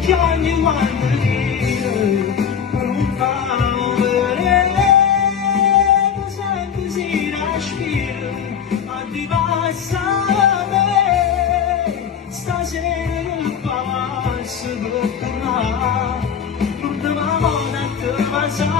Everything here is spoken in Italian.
che ogni quando dire non fa vedere sempre si respira a di passare stasera che passa per tornare non te va tanto passare